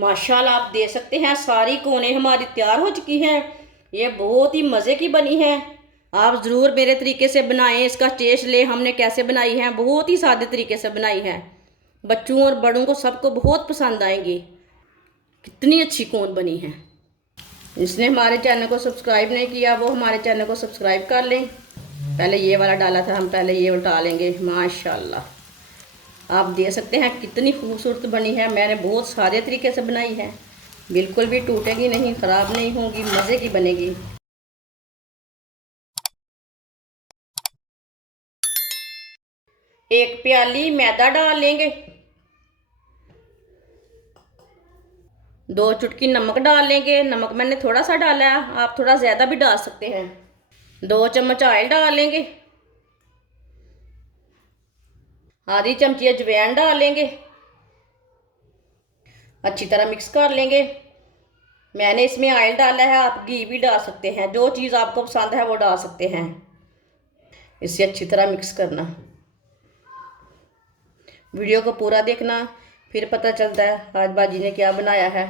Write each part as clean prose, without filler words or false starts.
माशाल्लाह आप देख सकते हैं सारी कोने हमारी तैयार हो चुकी हैं। ये बहुत ही मज़े की बनी है। आप ज़रूर मेरे तरीके से बनाएं, इसका टेस्ट ले। हमने कैसे बनाई है, बहुत ही सादे तरीके से बनाई है। बच्चों और बड़ों को सबको बहुत पसंद आएंगी। कितनी अच्छी कोन बनी है। जिसने हमारे चैनल को सब्सक्राइब नहीं किया वो हमारे चैनल को सब्सक्राइब कर लें। पहले ये वाला डाला था, हम पहले ये उल्टा लेंगे। माशाल्लाह आप देख सकते हैं कितनी खूबसूरत बनी है। मैंने बहुत सारे तरीके से बनाई है, बिल्कुल भी टूटेगी नहीं, ख़राब नहीं होगी, मज़े की बनेगी। एक प्याली मैदा डाल लेंगे, 2 चुटकी नमक डाल लेंगे। नमक मैंने थोड़ा सा डाला है, आप थोड़ा ज़्यादा भी डाल सकते हैं। 2 चम्मच ऑयल डाल लेंगे, आधी चमची अजवाइन डाल लेंगे, अच्छी तरह मिक्स कर लेंगे। मैंने इसमें ऑयल डाला है, आप घी भी डाल सकते हैं, जो चीज़ आपको पसंद है वो डाल सकते हैं। इसे अच्छी तरह मिक्स करना। वीडियो को पूरा देखना, फिर पता चलता है आज बाजी ने क्या बनाया है।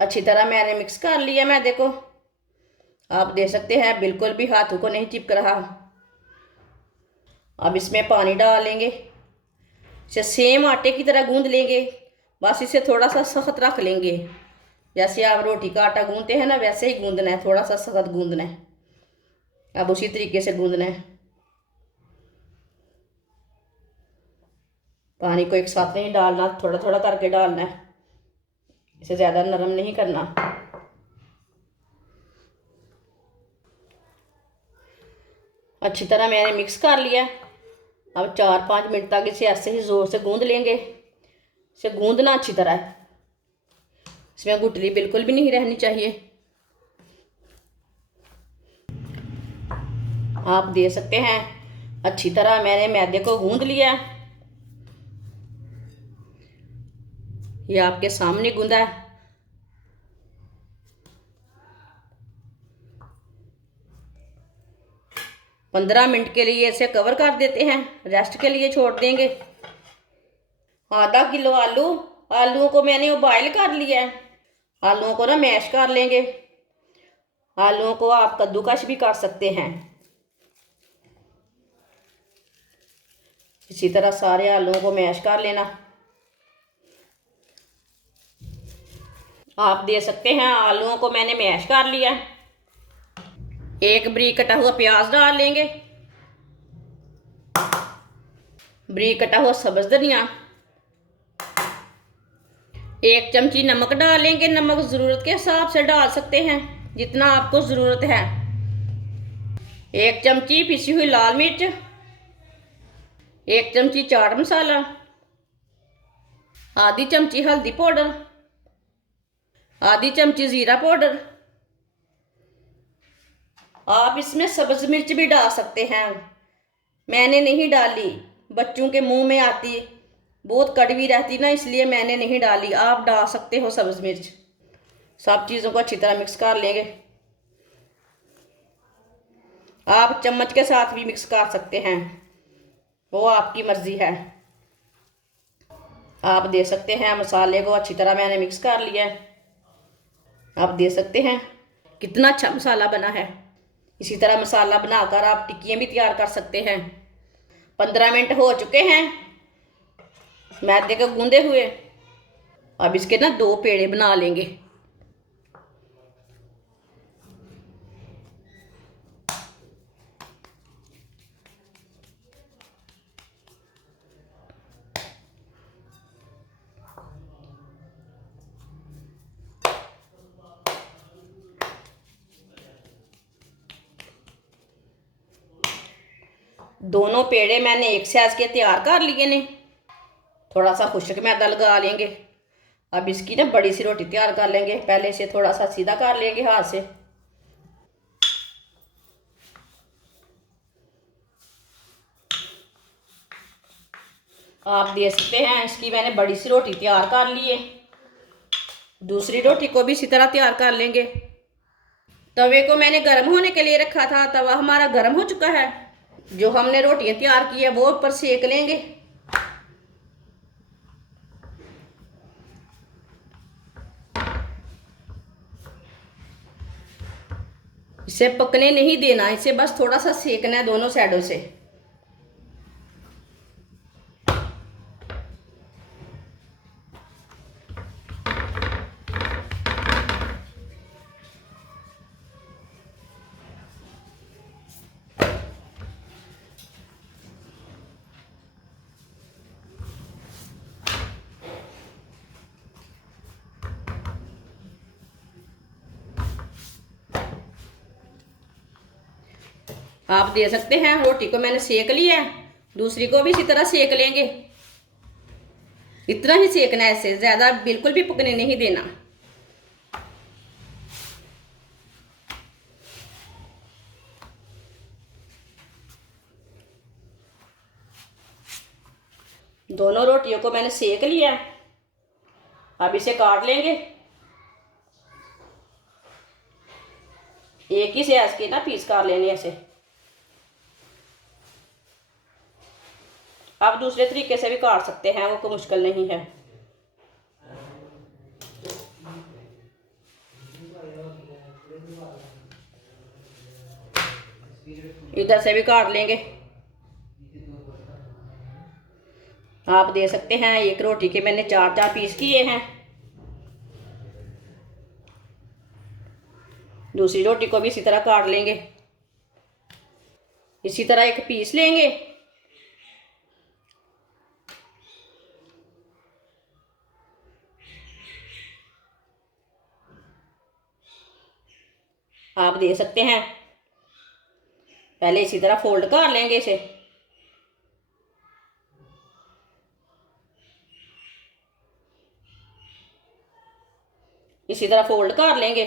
अच्छी तरह मैंने मिक्स कर लिया मैदे को। आप देख सकते हैं बिल्कुल भी हाथों को नहीं चिपक रहा। अब इसमें पानी डाल लेंगे, इसे सेम आटे की तरह गूंद लेंगे। बस इसे थोड़ा सा सख्त रख लेंगे, जैसे आप रोटी का आटा गूंदते हैं ना, वैसे ही गूंदना है, थोड़ा सा सख्त गूंदना है। अब उसी तरीके से गूंदना है। पानी को एक साथ नहीं डालना, थोड़ा थोड़ा करके डालना है, इसे ज़्यादा नरम नहीं करना। अच्छी तरह मैंने मिक्स कर लिया। अब 4-5 मिनट तक इसे ऐसे ही ज़ोर से गूंद लेंगे। इसे गूंदना अच्छी तरह है, इसमें गुठली बिल्कुल भी नहीं रहनी चाहिए। आप देख सकते हैं अच्छी तरह मैंने मैदे को गूंद लिया। ये आपके सामने गूंदा है। पंद्रह मिनट के लिए इसे कवर कर देते हैं, रेस्ट के लिए छोड़ देंगे। आधा किलो आलू, आलूओं को मैंने उबाइल कर लिया है। आलूओं को ना मैश कर लेंगे। आलूओं को आप कद्दूकश भी कर सकते हैं। इसी तरह सारे आलूओं को मैश कर लेना। आप देख सकते हैं आलूओं को मैंने मैश कर लिया। एक बरीक कटा हुआ प्याज डाल लेंगे, बरीक कटा हुआ सब्ज धनिया, 1 चमची नमक डालेंगे। नमक ज़रूरत के हिसाब से डाल सकते हैं, जितना आपको ज़रूरत है। 1 चमची पिसी हुई लाल मिर्च, 1 चमची चाट मसाला, आधी चमची हल्दी पाउडर, आधी चमची ज़ीरा पाउडर। आप इसमें सब्ज मिर्च भी डाल सकते हैं, मैंने नहीं डाली, बच्चों के मुंह में आती, बहुत कड़वी रहती ना, इसलिए मैंने नहीं डाली। आप डाल सकते हो सब्ज मिर्च। सब चीज़ों को अच्छी तरह मिक्स कर लेंगे। आप चम्मच के साथ भी मिक्स कर सकते हैं, वो आपकी मर्जी है। आप दे सकते हैं मसाले को अच्छी तरह मैंने मिक्स कर लिया है। आप दे सकते हैं कितना अच्छा मसाला बना है। इसी तरह मसाला बनाकर आप टिक्कियाँ भी तैयार कर सकते हैं। 15 मिनट हो चुके हैं मैदे को गूंदे हुए। अब इसके ना 2 पेड़े बना लेंगे। दोनों पेड़े मैंने एक साइज के तैयार कर लिए ने। थोड़ा सा खुश्क मैदा लगा लेंगे। अब इसकी ना बड़ी सी रोटी तैयार कर लेंगे। पहले इसे थोड़ा सा सीधा कर लेंगे हाथ से। आप देख सकते हैं इसकी मैंने बड़ी सी रोटी तैयार कर ली है। दूसरी रोटी को भी इसी तरह तैयार कर लेंगे। तवे को मैंने गर्म होने के लिए रखा था, तवा हमारा गर्म हो चुका है। जो हमने रोटियां तैयार की है वो ऊपर सेक लेंगे। इसे पकने नहीं देना, इसे बस थोड़ा सा सेकना है दोनों साइडों से। आप दे सकते हैं, रोटी को मैंने सेक लिया है, दूसरी को भी इसी तरह सेक लेंगे। इतना ही सेकना है, इसे ज़्यादा बिल्कुल भी पकने नहीं देना। दोनों रोटियों को मैंने सेक लिया है, अब इसे काट लेंगे। एक ही से ऐसे ना पीस काट लेने ऐसे। आप दूसरे तरीके से भी काट सकते हैं, वो कोई मुश्किल नहीं है। इधर से भी काट लेंगे। आप दे सकते हैं, एक रोटी के मैंने 4-4 पीस किए हैं। दूसरी रोटी को भी इसी तरह काट लेंगे। इसी तरह एक पीस लेंगे। आप दे सकते हैं, पहले इसी तरह फोल्ड कर लेंगे इसे। इसी तरह फोल्ड कर लेंगे।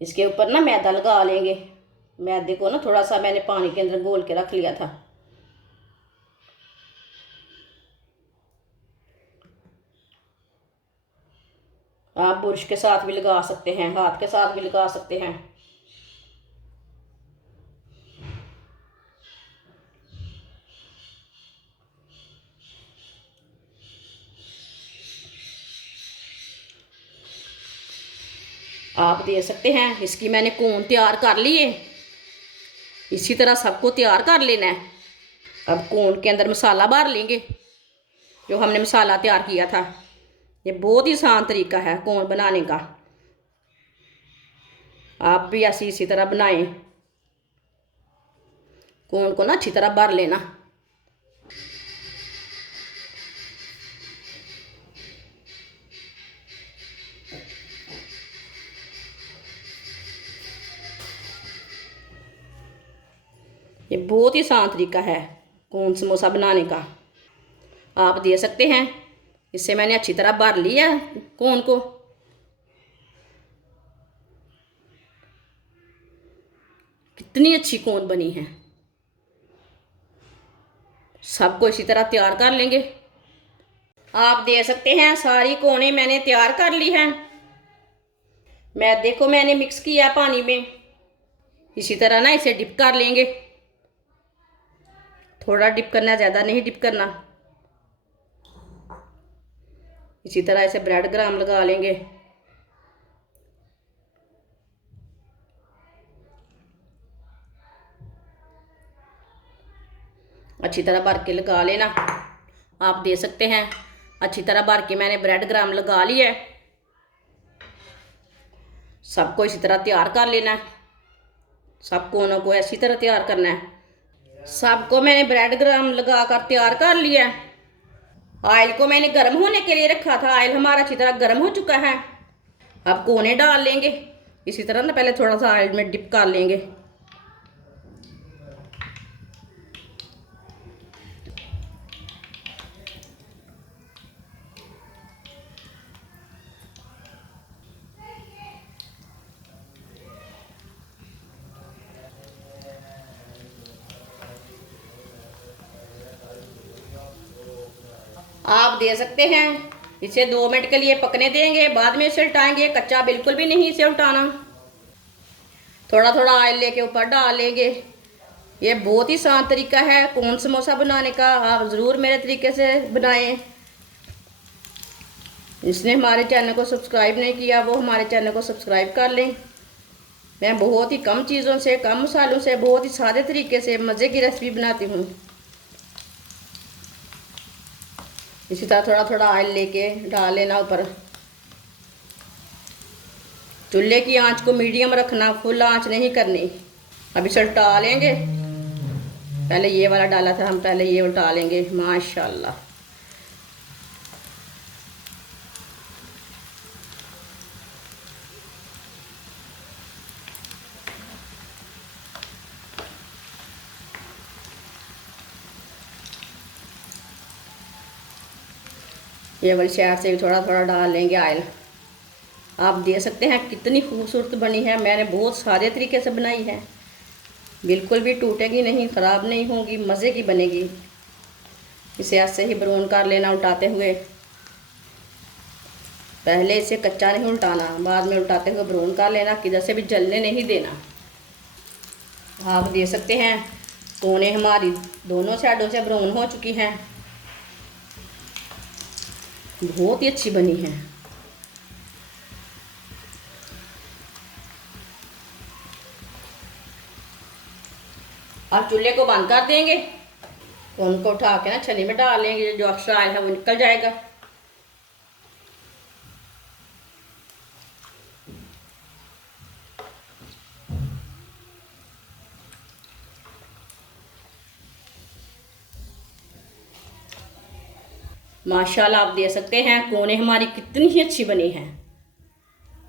इसके ऊपर ना मैदा लगा लेंगे। मैदे को ना थोड़ा सा मैंने पानी के अंदर घोल के रख लिया था। आप ब्रश के साथ भी लगा सकते हैं, हाथ के साथ भी लगा सकते हैं। आप दे सकते हैं, इसकी मैंने कोन तैयार कर लिए। इसी तरह सबको तैयार कर लेना है। अब कोन के अंदर मसाला भर लेंगे, जो हमने मसाला तैयार किया था। ये बहुत ही आसान तरीका है कोन बनाने का। आप भी ऐसी इसी तरह बनाएं। कोन को ना अच्छी तरह भर लेना। ये बहुत ही आसान तरीका है कोन समोसा बनाने का। आप दे सकते हैं, इससे मैंने अच्छी तरह भर लिया कोन को। कितनी अच्छी कोन बनी है। सबको इसी तरह तैयार कर लेंगे। आप दे सकते हैं, सारी कोने मैंने तैयार कर ली है। मैदे को मैंने मिक्स किया पानी में। इसी तरह ना इसे डिप कर लेंगे। थोड़ा डिप करना, ज़्यादा नहीं डिप करना। इसी तरह इसे ब्रेड ग्राम लगा लेंगे। अच्छी तरह भर के लगा लेना। आप दे सकते हैं, अच्छी तरह भर के मैंने ब्रेड ग्राम लगा लिया है। सबको इसी तरह तैयार कर लेना है। सब कोनों को ऐसी तरह तैयार करना है। सबको मैंने ब्रेड ग्राम लगा कर तैयार कर लिया है। ऑयल को मैंने गर्म होने के लिए रखा था। ऑयल हमारा अच्छी तरह गर्म हो चुका है। अब कोने डाल लेंगे। इसी तरह ना पहले थोड़ा सा ऑयल में डिप कर लेंगे। आप दे सकते हैं, इसे 2 मिनट के लिए पकने देंगे, बाद में इसे उल्टाएंगे। कच्चा बिल्कुल भी नहीं इसे उल्टाना। थोड़ा थोड़ा ऑयल लेके ऊपर डाल लेंगे। ये बहुत ही आसान तरीका है कौन समोसा बनाने का, आप ज़रूर मेरे तरीके से बनाएं। जिसने हमारे चैनल को सब्सक्राइब नहीं किया वो हमारे चैनल को सब्सक्राइब कर लें। मैं बहुत ही कम चीज़ों से, कम मसालों से, बहुत ही सादे तरीके से मज़े की रेसिपी बनाती हूँ। इसी तरह थोड़ा थोड़ा ऑयल लेके डाल लेना ऊपर। चूल्हे की आंच को मीडियम रखना, फुल आंच नहीं करनी। अब इसे उल्टा लेंगे। पहले ये वाला डाला था हम, पहले ये उल्टा लेंगे। माशाल्लाह, ये वाली साइड से भी थोड़ा थोड़ा डाल लेंगे ऑयल। आप देख सकते हैं कितनी खूबसूरत बनी है। मैंने बहुत सादे तरीके से बनाई है, बिल्कुल भी टूटेगी नहीं, ख़राब नहीं होगी, मज़े की बनेगी। इसे ऐसे ही ब्राउन कर लेना उल्टाते हुए। पहले इसे कच्चा नहीं उल्टाना, बाद में उल्टाते हुए ब्राउन कर लेना, किधर से भी जलने नहीं देना। आप देख सकते हैं कोने हमारी दोनों साइडों से ब्राउन हो चुकी हैं, बहुत ही अच्छी बनी है। आप चूल्हे को बंद कर देंगे, उनको उठा के ना छन्नी में डाल लेंगे, जो एक्स्ट्रा ऑयल है वो निकल जाएगा। माशाल्लाह, आप देख सकते हैं कोने हमारी कितनी ही अच्छी बनी है।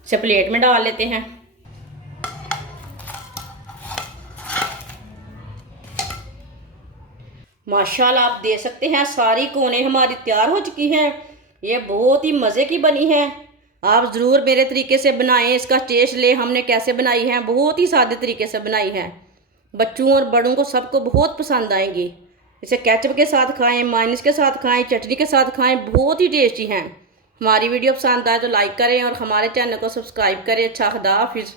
इसे प्लेट में डाल लेते हैं। माशाल्लाह, आप देख सकते हैं सारी कोने हमारी तैयार हो चुकी हैं। ये बहुत ही मज़े की बनी है। आप ज़रूर मेरे तरीके से बनाएं, इसका टेस्ट ले हमने कैसे बनाई है। बहुत ही सादे तरीके से बनाई है, बच्चों और बड़ों को सबको बहुत पसंद आएंगी। इसे केचप के साथ खाएं, मायोनीज के साथ खाएं, चटनी के साथ खाएं, बहुत ही टेस्टी हैं। हमारी वीडियो पसंद आए तो लाइक करें और हमारे चैनल को सब्सक्राइब करें। अच्छा, खुदा हाफिज़।